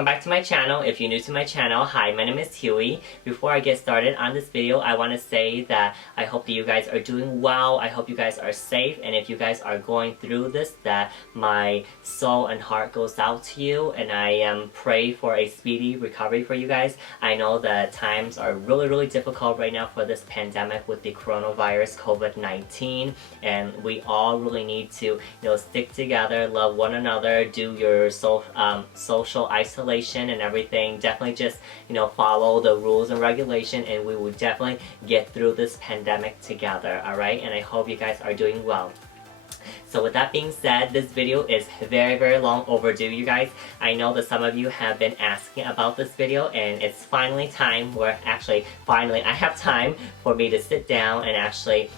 welcome back to my channel. If you're new to my channel, hi, my name is Huey. Before I get started on this video, I want to say that I hope that you guys are doing well. I hope you guys are safe, and if you guys are going through this, that my soul and heart goes out to you, and I pray for a speedy recovery for you guys. I know that times are really difficult right now for this pandemic with the coronavirus COVID-19, and we all really need to, stick together, love one another, do your social isolation and everything. Definitely just, follow the rules and regulation, and we will definitely get through this pandemic together, alright? And I hope you guys are doing well. So with that being said, this video is very long overdue, you guys. I know that some of you have been asking about this video, and it's finally time, where actually, finally, I have time for me to sit down and actually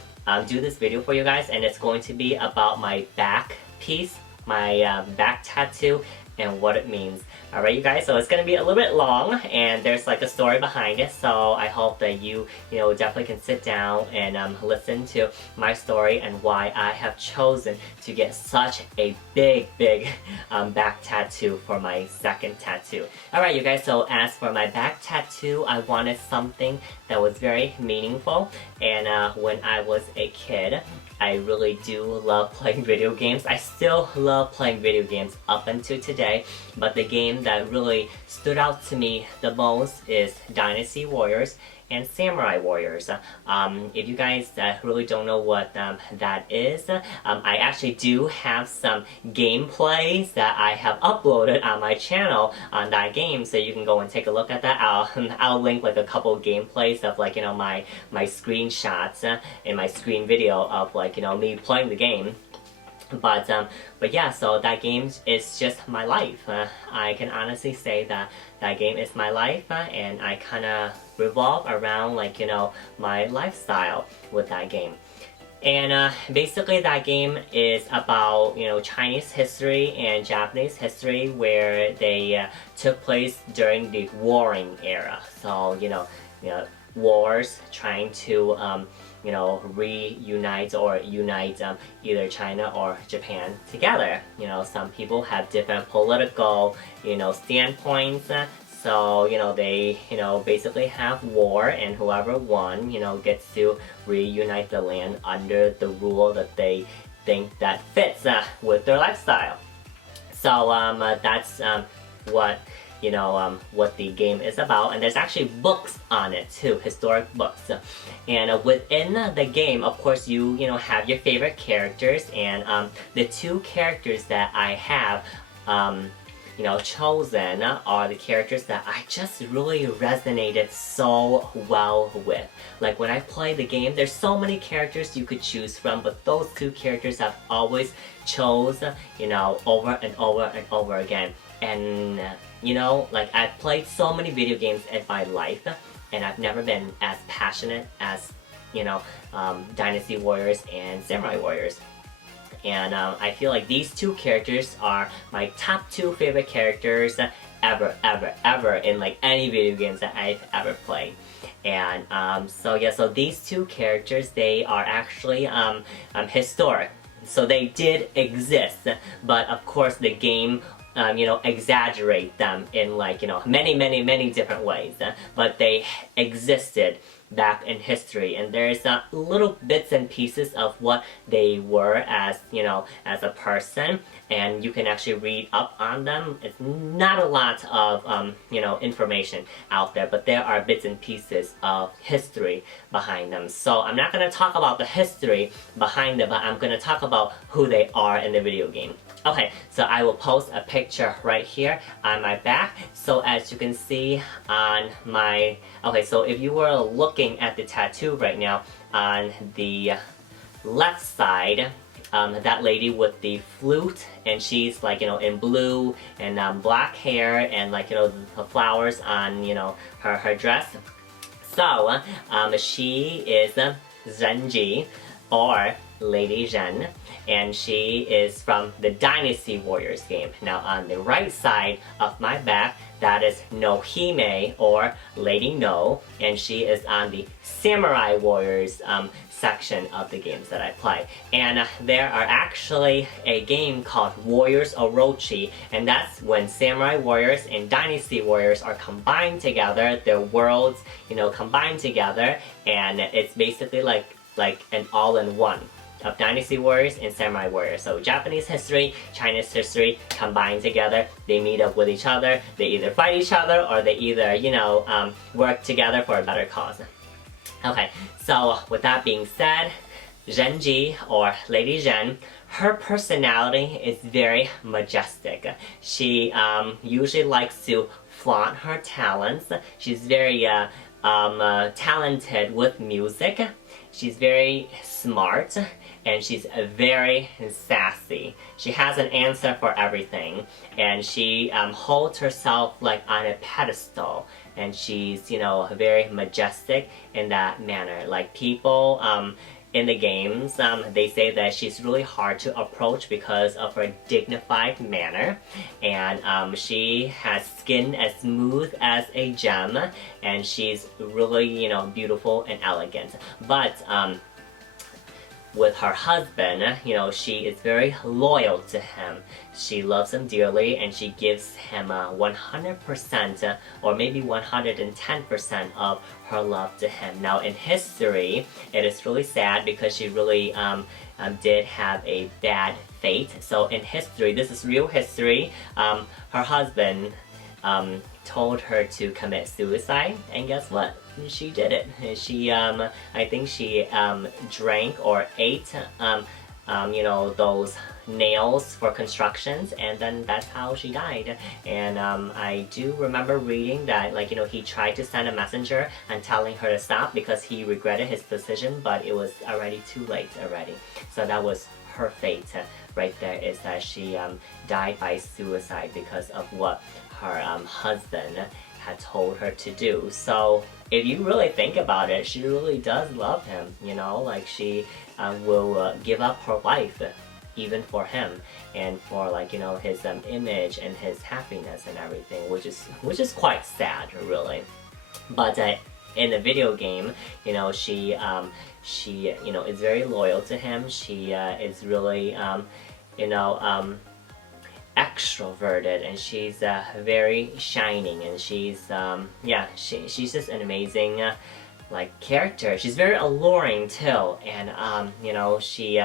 do this video for you guys, and it's going to be about my back piece, my back tattoo, and what it means. Alright, you guys, so it's gonna be a little bit long, and there's like a story behind it, so I hope that you definitely can sit down and listen to my story and why I have chosen to get such a big back tattoo for my second tattoo. Alright, you guys, so as for my back tattoo, I wanted something that was very meaningful, and when I was a kid, I really do love playing video games. I still love playing video games up until today, but the game that really stood out to me the most is Dynasty Warriors and Samurai Warriors. If you guys really don't know what that is, I actually do have some gameplays that I have uploaded on my channel on that game, so you can go and take a look at that. I'll link like a couple gameplays of like my screenshots in my screen video of like me playing the game. But yeah, so that game is just my life. I can honestly say that that game is my life, and I kind of revolve around like my lifestyle with that game. And basically that game is about Chinese history and Japanese history, where they took place during the warring era. So wars trying to reunite or unite either China or Japan together. Some people have different political standpoints, so they basically have war, and whoever won gets to reunite the land under the rule that they think that fits with their lifestyle. So that's what the game is about, and there's actually books on it too, historic books. And within the game, of course, you have your favorite characters, and the two characters that I have chosen are the characters that I just really resonated so well with. Like when I play the game, there's so many characters you could choose from, but those two characters I've always chose, over and over again. And like I've played so many video games in my life, and I've never been as passionate as Dynasty Warriors and Samurai Warriors. And I feel like these two characters are my top two favorite characters ever in like any video games that I've ever played. And so yeah, so these two characters, they are actually historic. So they did exist, but of course the game exaggerate them in like many different ways, but they existed back in history, and there's little bits and pieces of what they were as as a person, and you can actually read up on them. It's not a lot of information out there, but there are bits and pieces of history behind them. So I'm not going to talk about the history behind them, but I'm going to talk about who they are in the video game. Okay, so I will post a picture right here on my back. So as you can see on my... Okay, so if you were looking at the tattoo right now, on the left side, that lady with the flute, and she's like, in blue and black hair, and like, the flowers on, her dress. So, she is Zhenji, or Lady Zhen, and she is from the Dynasty Warriors game. Now on the right side of my back, that is Nohime, or Lady No, and she is on the Samurai Warriors section of the games that I play. And there are actually a game called HUEYYROUGE, and that's when Samurai Warriors and Dynasty Warriors are combined together, their worlds, combined together, and it's basically like an all-in-one of Dynasty Warriors and Samurai Warriors. So Japanese history, Chinese history combined together. They meet up with each other. They either fight each other or they either, work together for a better cause. Okay, so with that being said, Zhenji, or Lady Zhen, her personality is very majestic. She usually likes to flaunt her talents. She's very talented with music. She's very smart, and she's very sassy. She has an answer for everything, and she holds herself like on a pedestal, and she's very majestic in that manner. Like people in the games, they say that she's really hard to approach because of her dignified manner, and she has skin as smooth as a gem, and she's really beautiful and elegant. But with her husband, she is very loyal to him. She loves him dearly, and she gives him 100% or maybe 110% of her love to him. Now in history, it is really sad because she really did have a bad fate. So in history, this is real history, her husband told her to commit suicide, and guess what? She did it. She, I think she drank or ate, those nails for constructions, and then that's how she died. And I do remember reading that, he tried to send a messenger and telling her to stop because he regretted his decision, but it was already too late already. So that was her fate right there, is that she died by suicide because of what her husband had told her to do. So if you really think about it, she really does love him, she will give up her life even for him, and for his image and his happiness and everything, which is quite sad, really. But in the video game, she is very loyal to him. She is really extroverted, and she's very shining, and she's she's just an amazing character. She's very alluring too, and she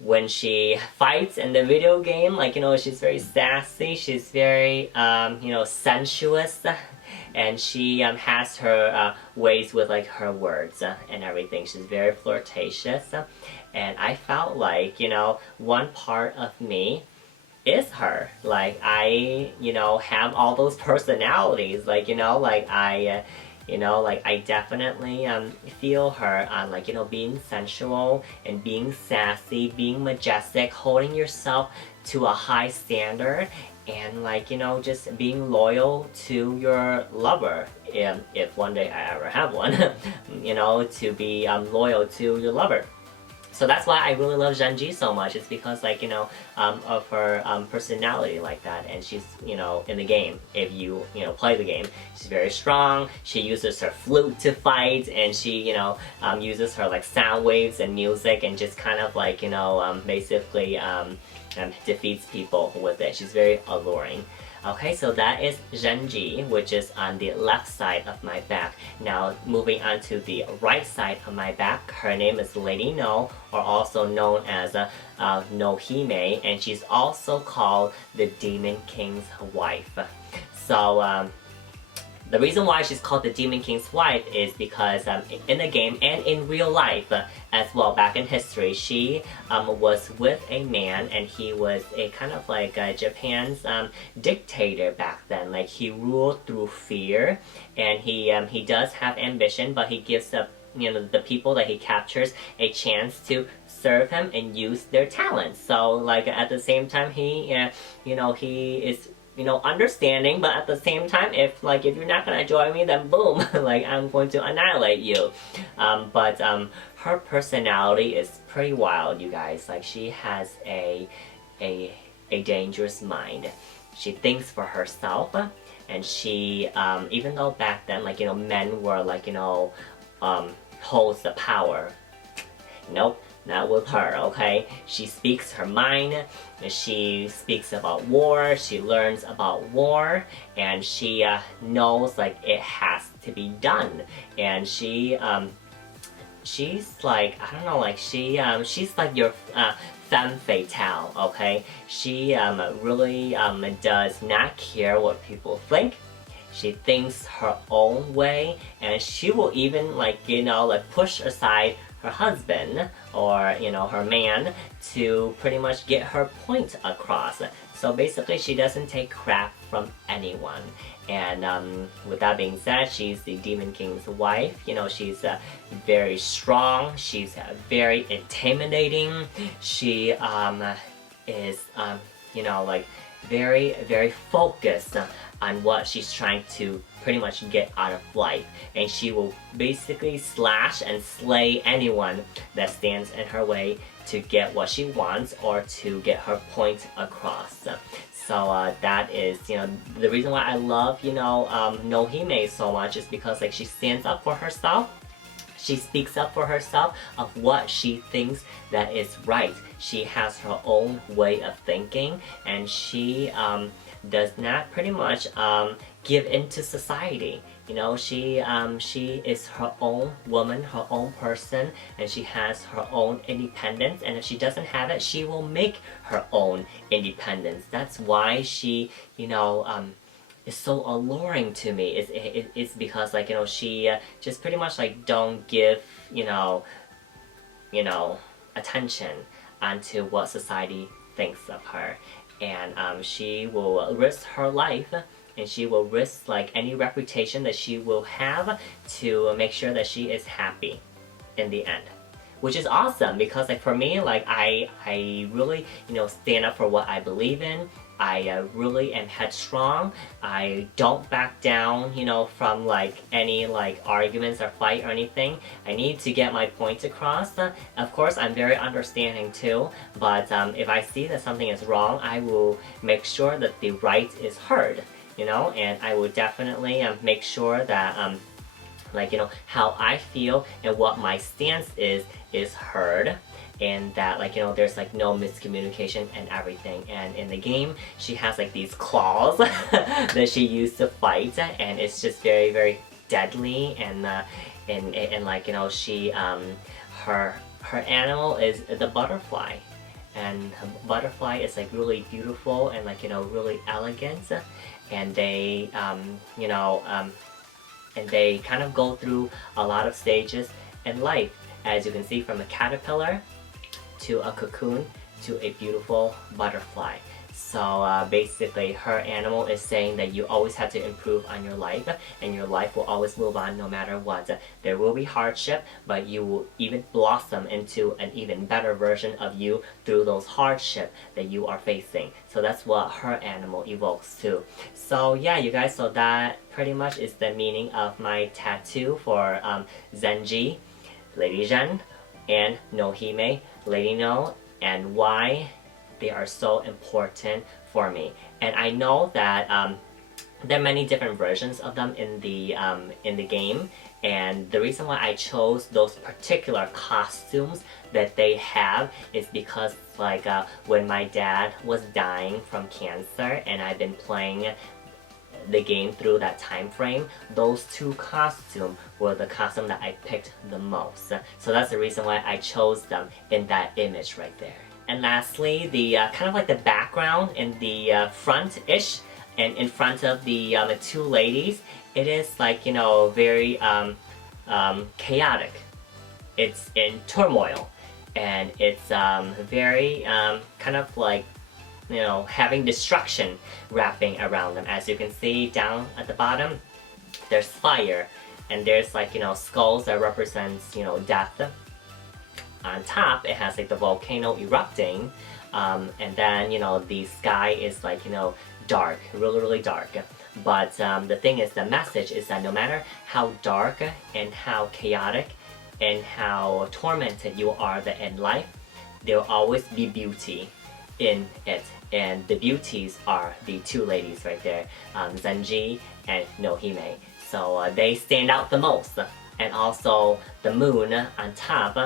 when she fights in the video game, she's very sassy, she's very sensuous, and she has her ways with her words and everything. She's very flirtatious, and I felt like one part of me is her. I have all those personalities, I definitely feel her on being sensual and being sassy, being majestic, holding yourself to a high standard, and just being loyal to your lover, if one day I ever have one, to be loyal to your lover. So that's why I really love Zhenji so much. It's because of her personality like that, and she's in the game, if you play the game, she's very strong. She uses her flute to fight, and she uses her sound waves and music, and just kind of basically defeats people with it. She's very alluring. Okay, so that is Zhenji, which is on the left side of my back. Now, moving on to the right side of my back, her name is Lady No, or also known as Nohime, and she's also called the Demon King's wife. So, the reason why she's called the Demon King's wife is because in the game and in real life as well, back in history, she was with a man, and he was a kind of Japan's dictator back then. He ruled through fear, and he does have ambition, but he gives up the people that he captures a chance to serve him and use their talents. So at the same time, he he is you know, understanding, but at the same time, if you're not gonna join me, then boom, like I'm going to annihilate you. But her personality is pretty wild, you guys. Like, she has a dangerous mind. She thinks for herself, and she even though back then, like, you know, men were like, you know, holds the power. Nope, not with her, okay? She speaks her mind, she speaks about war, she learns about war, and she knows, like, it has to be done. And she's like, I don't know, like, she's like your femme fatale, okay? She really does not care what people think. She thinks her own way, and she will even, like, you know, like, push aside her husband or, you know, her man to pretty much get her point across. So basically, she doesn't take crap from anyone. And with that being said, she's the Demon King's wife. You know, she's very strong. She's very intimidating. She is, you know, like, very, very focused on what she's trying to pretty much get out of life. And she will basically slash and slay anyone that stands in her way to get what she wants or to get her point across. So that is, you know, the reason why I love, you know, Nohime so much is because, like, she stands up for herself. She speaks up for herself of what she thinks that is right. She has her own way of thinking, and she does not pretty much give into society. You know, she is her own woman, her own person, and she has her own independence. And if she doesn't have it, she will make her own independence. That's why she, you know, is so alluring to me. It's because, like, you know, she just pretty much, like, don't give, you know, attention onto what society thinks of her. And she will risk her life, and she will risk, like, any reputation that she will have to make sure that she is happy in the end. Which is awesome, because, like, for me, like, I really, you know, stand up for what I believe in. I really am headstrong. I don't back down, you know, from, like, any, like, arguments or fight or anything. I need to get my point across. Of course, I'm very understanding too, but if I see that something is wrong, I will make sure that the right is heard, you know, and I will definitely make sure that, like, you know, how I feel and what my stance is heard. And that, like, you know, there's, like, no miscommunication and everything. And in the game, she has, like, these claws that she used to fight, and it's just very, very deadly. And like, you know, she her animal is the butterfly, and the butterfly is, like, really beautiful and, like, you know, really elegant. And they you know, and they kind of go through a lot of stages in life, as you can see, from a caterpillar to a cocoon to a beautiful butterfly. So basically, her animal is saying that you always have to improve on your life, and your life will always move on no matter what. There will be hardship, but you will even blossom into an even better version of you through those hardship that you are facing. So that's what her animal evokes too. So yeah, you guys, so that pretty much is the meaning of my tattoo for Zhenji, Lady Zhen, and Nohime, Lady No, and why they are so important for me. And I know that there are many different versions of them in the game, and the reason why I chose those particular costumes that they have is because, like, when my dad was dying from cancer and I've been playing the game through that time frame, those two costumes were the costume that I picked the most. So that's the reason why I chose them in that image right there. And lastly, the kind of like the background in the front-ish and in front of the two ladies, it is, like, you know, very chaotic. It's in turmoil, and it's very kind of like, you know, having destruction wrapping around them. As you can see down at the bottom, there's fire, and there's, like, you know, skulls that represents, you know, death. On top, it has, like, the volcano erupting, and then, you know, the sky is, like, you know, dark, really dark. But the thing is, the message is that no matter how dark and how chaotic and how tormented you are in life, there will always be beauty in it. And the beauties are the two ladies right there, Zhenji and Nohime. So they stand out the most. And also the moon on top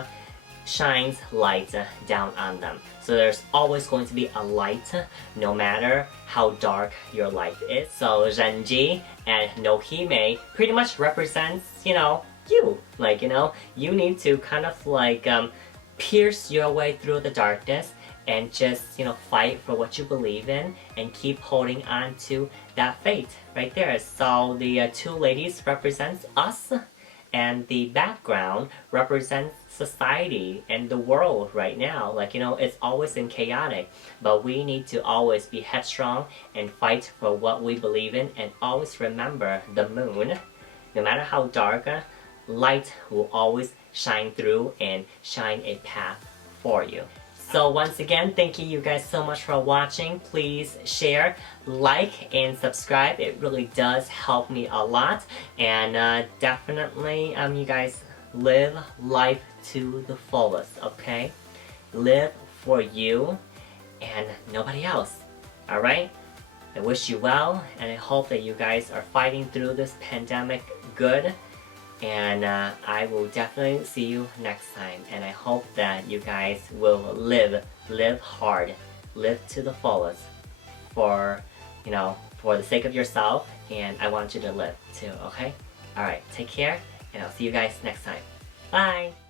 shines light down on them. So there's always going to be a light no matter how dark your life is. So Zhenji and Nohime pretty much represents, you. Like, you need to kind of like pierce your way through the darkness and just, fight for what you believe in and keep holding on to that faith right there. So the two ladies represents us, and the background represents society and the world right now. Like, it's always been chaotic, but we need to always be headstrong and fight for what we believe in, and always remember the moon. No matter how dark, light will always shine through and shine a path for you. So once again, thank you guys so much for watching. Please share, like, and subscribe. It really does help me a lot. And definitely, you guys, live life to the fullest, okay? Live for you and nobody else, alright? I wish you well, and I hope that you guys are fighting through this pandemic good. And I will definitely see you next time. And I hope that you guys will live hard, live to the fullest for, for the sake of yourself. And I want you to live too, okay? Alright, take care, and I'll see you guys next time. Bye!